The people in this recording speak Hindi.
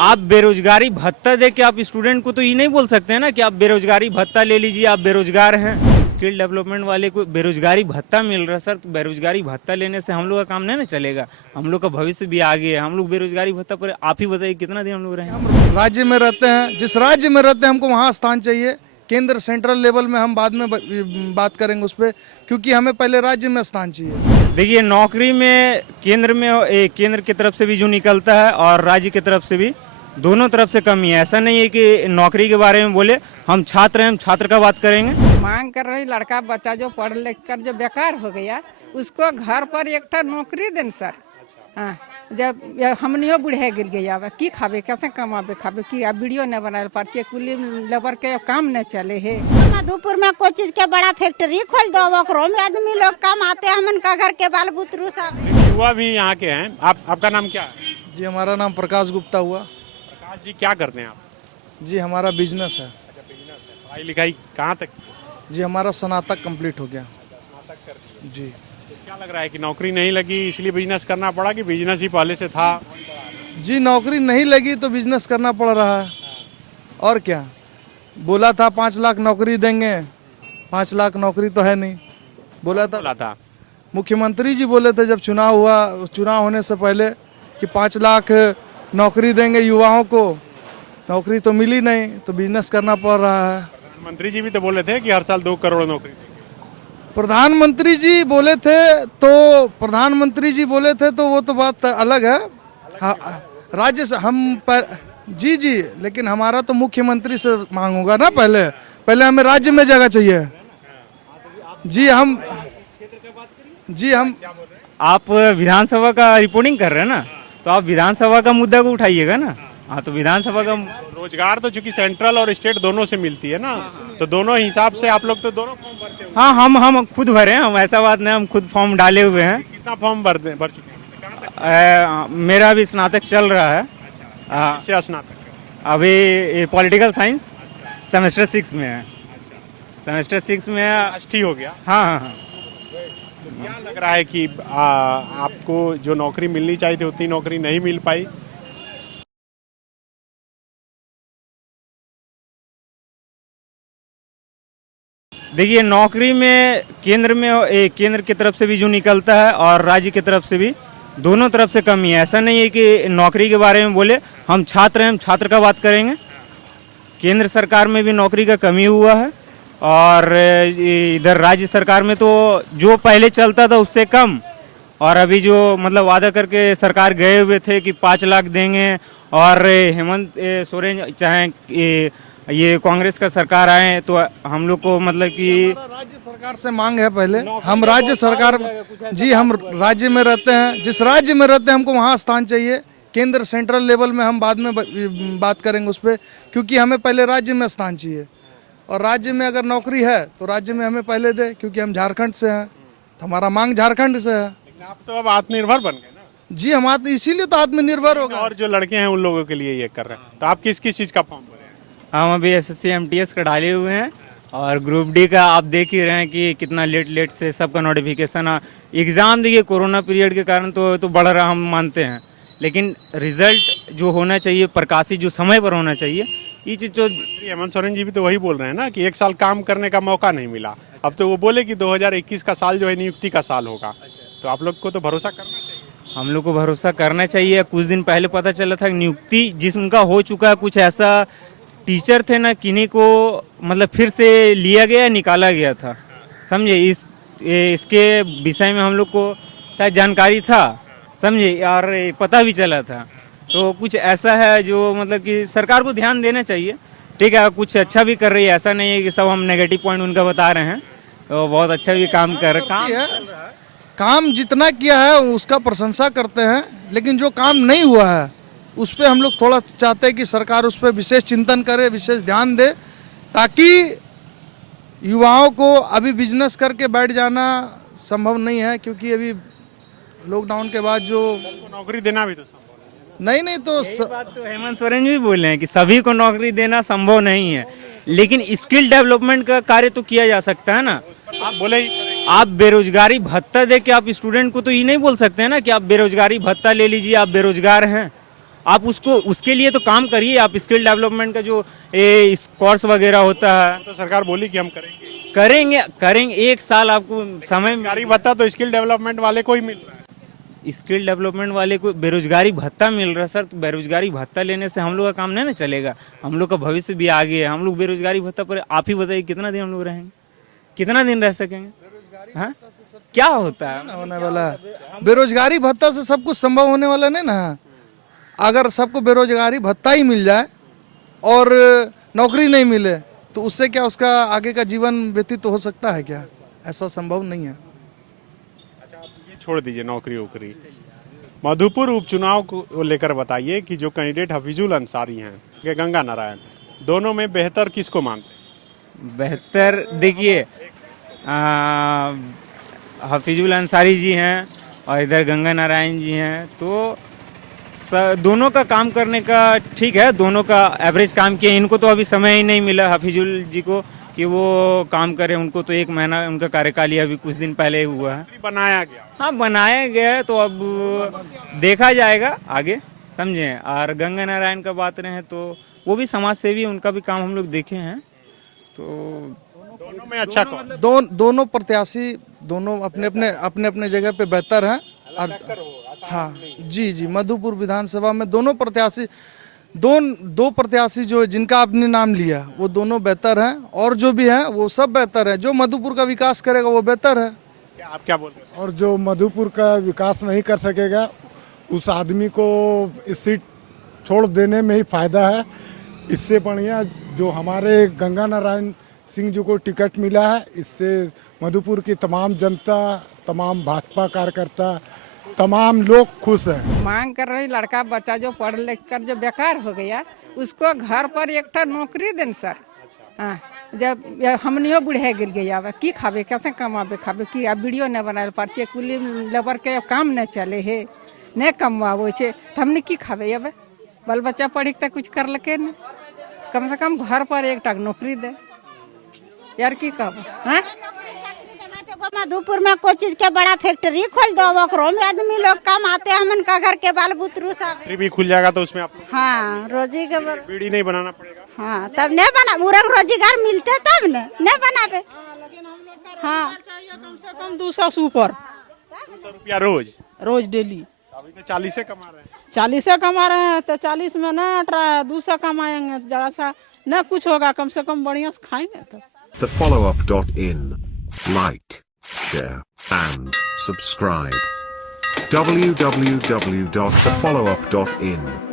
आप बेरोजगारी भत्ता दे के आप स्टूडेंट को तो ये नहीं बोल सकते हैं ना कि आप बेरोजगारी भत्ता ले लीजिए, आप बेरोजगार हैं। स्किल डेवलपमेंट वाले को बेरोजगारी भत्ता मिल रहा है सर, तो बेरोजगारी भत्ता लेने से हम लोग का काम नहीं ना चलेगा। हम लोग का भविष्य भी आगे है। हम लोग बेरोजगारी भत्ता पर आप ही बताइए कितना दिन हम लोग रहे। हम राज्य में रहते हैं, जिस राज्य में रहते हैं हमको वहाँ स्थान चाहिए। केंद्र सेंट्रल लेवल में हम बाद में बात करेंगे उस पर, क्योंकि हमें पहले राज्य में स्थान चाहिए। देखिए नौकरी में केंद्र की तरफ से भी जो निकलता है और राज्य की तरफ से भी, दोनों तरफ से कमी है। ऐसा नहीं है कि नौकरी के बारे में बोले हम छात्र हैं, हम छात्र का बात करेंगे। मांग कर रही लड़का बच्चा जो पढ़ लिख कर जो बेकार हो गया, उसको घर पर एक नौकरी दें सर। हाँ, जब हमनियो बूढ़े गिर गया की खाबे, कैसे कमाबे खाबे की वीडियो न बनाए पर्चे कुली लेबर के काम न चले है। मधुपुर में कोई चीज के बड़ा फैक्ट्री खोल दो, ओकरो में आदमी लोग कम आते हैं, हमन का घर के बाल बुतरू सब। युवा भी यहाँ के हैं। आपका नाम क्या है? जी हमारा नाम प्रकाश गुप्ता हुआ। प्रकाश जी क्या करते हैं आप? जी हमारा बिजनेस है। अच्छा बिजनेस है। पढ़ाई लिखाई कहाँ तक? जी हमारा स्नातक कंप्लीट हो गया। जी तो क्या लग रहा है कि नौकरी नहीं लगी इसलिए बिजनेस करना पड़ा कि बिजनेस ही पहले से था? जी नौकरी नहीं लगी तो बिजनेस करना पड़ रहा है, और क्या। बोला था 5 लाख नौकरी देंगे, 5 लाख नौकरी तो है नहीं। बोला था मुख्यमंत्री जी बोले थे जब चुनाव हुआ, चुनाव होने से पहले कि 5 लाख नौकरी देंगे युवाओं को। नौकरी तो मिली नहीं, तो बिजनेस करना पड़ रहा है। प्रधानमंत्री जी भी तो बोले थे कि हर साल 2 करोड़ नौकरी देंगे। प्रधानमंत्री जी बोले थे तो वो तो बात अलग है। हाँ, राज्य से हम जी लेकिन हमारा तो मुख्यमंत्री से मांग होगा ना। पहले हमें राज्य में जगह चाहिए। जी हम आप विधानसभा का रिपोर्टिंग कर रहे हैं ना, तो आप विधानसभा का मुद्दा को उठाइएगा ना। हाँ, तो विधानसभा का रोजगार तो चूंकि सेंट्रल और स्टेट दोनों से मिलती है ना, तो दोनों हिसाब से आप लोग तो दोनों फॉर्म भरते हो। हाँ, हम खुद भरे हैं। हम ऐसा बात नहीं, हम खुद फॉर्म डाले हुए हैं। कितना फॉर्म भर चुके हैं? मेरा भी स्नातक चल रहा है। क्या स्नातक? अभी पॉलिटिकल साइंस सेमेस्टर 6 में है। सेमेस्टर 6 में है। टी हो गया। हाँ। तो क्या लग रहा है कि आपको जो नौकरी मिलनी चाहिए थी उतनी नौकरी नहीं मिल पाई? देखिए नौकरी में केंद्र की तरफ से भी जो निकलता है और राज्य की तरफ से भी, दोनों तरफ से कमी है। ऐसा नहीं है कि नौकरी के बारे में बोले हम छात्र हैं, हम छात्र का बात करेंगे। केंद्र सरकार में भी नौकरी का कमी हुआ है और इधर राज्य सरकार में तो जो पहले चलता था उससे कम। और अभी जो मतलब वादा करके सरकार गए हुए थे कि 5 लाख देंगे, और हेमंत सोरेन चाहे ये कांग्रेस का सरकार आए तो हम लोग को मतलब कि राज्य सरकार से मांग है। पहले हम राज्य सरकार हम राज्य में रहते हैं, जिस राज्य में रहते हैं हमको वहाँ स्थान चाहिए। केंद्र सेंट्रल लेवल में हम बाद में बात करेंगे उस पर, क्योंकि हमें पहले राज्य में स्थान चाहिए। और राज्य में अगर नौकरी है तो राज्य में हमें पहले दे, क्योंकि हम झारखंड से हैं, तो हमारा मांग झारखंड से है। आप तो अब आत्मनिर्भर बन गए ना। जी हम इसीलिए तो आत्मनिर्भर हो गए। और जो लड़के हैं उन लोगों के लिए ये कर रहे हैं, तो आप किस चीज का फॉर्म भरे हैं? हम अभी SSC MTS का डाले हुए हैं, और ग्रुप डी का आप देख ही रहे हैं कि कितना लेट से सबका नोटिफिकेशन। एग्ज़ाम देखिए कोरोना पीरियड के कारण तो बढ़ रहा, हम मानते हैं, लेकिन रिजल्ट जो होना चाहिए प्रकाशित जो समय पर होना चाहिए, ये चीज़ जो हेमंत सोरेन जी भी तो वही बोल रहे हैं ना कि 1 साल काम करने का मौका नहीं मिला। अब तो वो बोले कि 2021 का साल जो है नियुक्ति का साल होगा। तो आप लोग को तो भरोसा करना चाहिए। हम लोग को भरोसा करना चाहिए। कुछ दिन पहले पता चला था नियुक्ति जिसका हो चुका है, कुछ ऐसा टीचर थे ना, किन्हीं को मतलब फिर से लिया गया, निकाला गया था, समझे। इसके विषय में हम लोग को शायद जानकारी था, समझे, और पता भी चला था। तो कुछ ऐसा है जो मतलब कि सरकार को ध्यान देना चाहिए। ठीक है, कुछ अच्छा भी कर रही है, ऐसा नहीं है कि सब हम नेगेटिव पॉइंट उनका बता रहे हैं। तो बहुत अच्छा भी काम काम जितना किया है उसका प्रशंसा करते हैं, लेकिन जो काम नहीं हुआ है उस पर हम लोग थोड़ा चाहते हैं कि सरकार उस पर विशेष चिंतन करे, विशेष ध्यान दे, ताकि युवाओं को अभी बिजनेस करके बैठ जाना संभव नहीं है। क्योंकि अभी लॉकडाउन के बाद जो नौकरी देना भी तो संभव नहीं तो बात तो हेमंत सोरेन भी बोले हैं कि सभी को नौकरी देना संभव नहीं है, लेकिन स्किल डेवलपमेंट का कार्य तो किया जा सकता है ना। आप बोले आप बेरोजगारी भत्ता दे के आप स्टूडेंट को तो ये नहीं बोल सकते हैं ना कि आप बेरोजगारी भत्ता ले लीजिए, आप बेरोजगार हैं। आप उसको उसके लिए तो काम करिए। आप स्किल डेवलपमेंट का जो कोर्स वगैरह होता है तो सरकार बोली कि हम करेंगे। करेंगे 1 साल आपको समय। बेरोजगारी भत्ता तो स्किल डेवलपमेंट वाले को ही मिल रहा है। स्किल डेवलपमेंट वाले को बेरोजगारी भत्ता मिल रहा है सर। तो बेरोजगारी भत्ता लेने से हम लोग का काम नहीं ना चलेगा। हम लोग का भविष्य भी आगे है। हम लोग बेरोजगारी भत्ता पर आप ही बताइए कितना दिन हम लोग रहेंगे, कितना दिन रह सकेंगे? हाँ, क्या होता है होने वाला है? बेरोजगारी भत्ता से सब कुछ संभव होने वाला नहीं ना। अगर सबको बेरोजगारी भत्ता ही मिल जाए और नौकरी नहीं मिले तो उससे क्या उसका आगे का जीवन व्यतीत हो सकता है क्या? ऐसा संभव नहीं है। अच्छा, आप ये छोड़ दीजिए नौकरी वोकरी। मधुपुर उपचुनाव को लेकर बताइए कि जो कैंडिडेट हफीजुल अंसारी हैं के गंगा नारायण, दोनों में बेहतर किसको मानते हैं? बेहतर देखिए, हफीजुल अंसारी जी हैं और इधर गंगा नारायण जी हैं। तो दोनों का काम करने का ठीक है, दोनों का एवरेज काम किए। इनको तो अभी समय ही नहीं मिला हफीजुल जी को कि वो काम करें। उनको तो 1 महीना उनका कार्यकाल ही अभी कुछ दिन पहले हुआ है। बनाया गया। हाँ, बनाया गया है, तो अब देखा जाएगा आगे, समझे। और गंगा नारायण का बात रहे तो वो भी समाज सेवी, उनका भी काम हम लोग देखे हैं। तो दोनों में अच्छा कौन? दोनों प्रत्याशी दोनों अपने अपने जगह पे बेहतर हैं। और हाँ जी, मधुपुर विधानसभा में दोनों प्रत्याशी दो प्रत्याशी जो जिनका आपने नाम लिया वो दोनों बेहतर हैं, और जो भी हैं वो सब बेहतर है। जो मधुपुर का विकास करेगा वो बेहतर है। आप क्या बोल रहे हैं? और जो मधुपुर का विकास नहीं कर सकेगा उस आदमी को इस सीट छोड़ देने में ही फायदा है। इससे बढ़िया जो हमारे गंगा नारायण सिंह जी को टिकट मिला है, इससे मधुपुर की तमाम जनता, तमाम भाजपा कार्यकर्ता, तमाम लोग खुश हैं। मांग कर रही लड़का बच्चा जो पढ़ लिख कर जो बेकार हो गया उसको घर पर एक नौकरी देन सर। हाँ, जब हमनियो बुढ़े गिर गया अब की खाबे, कैसे कमाबे खाबे की? अब वीडियो न बनाए पर्चे कुली लेबर के काम न चले है, न कमाबो छे तो हमने की खाबे? अब बाल बच्चा पढ़ी तक कुछ कर लके न, कम से कम घर पर एक नौकरी दे यार, की कहब? हाँ, मधुपुर में कोई चीज के बड़ा फैक्ट्री खोल दो, ओकरो में आदमी लोग काम आते हमन का घर के बाल बुतरू सब। फैक्ट्री भी खुल जाएगा तो उसमें आप लोग हाँ, रोजी के बीड़ी नहीं बनाना पड़ेगा। हाँ, तब नहीं बना पूरा रोजगार मिलते तब नहीं बनाबे। हाँ, कम से कम 200 से ऊपर 200 रुपया रोज डेली। अभी तो 40 से कमा रहे हैं। 40 से कमा रहे हैं तो 40 में ना 200 कमाएंगे, जरा सा न कुछ होगा, कम से कम बढ़िया से खाएंगे। तो thefollowup.in. Like, share, and subscribe. www.thefollowup.in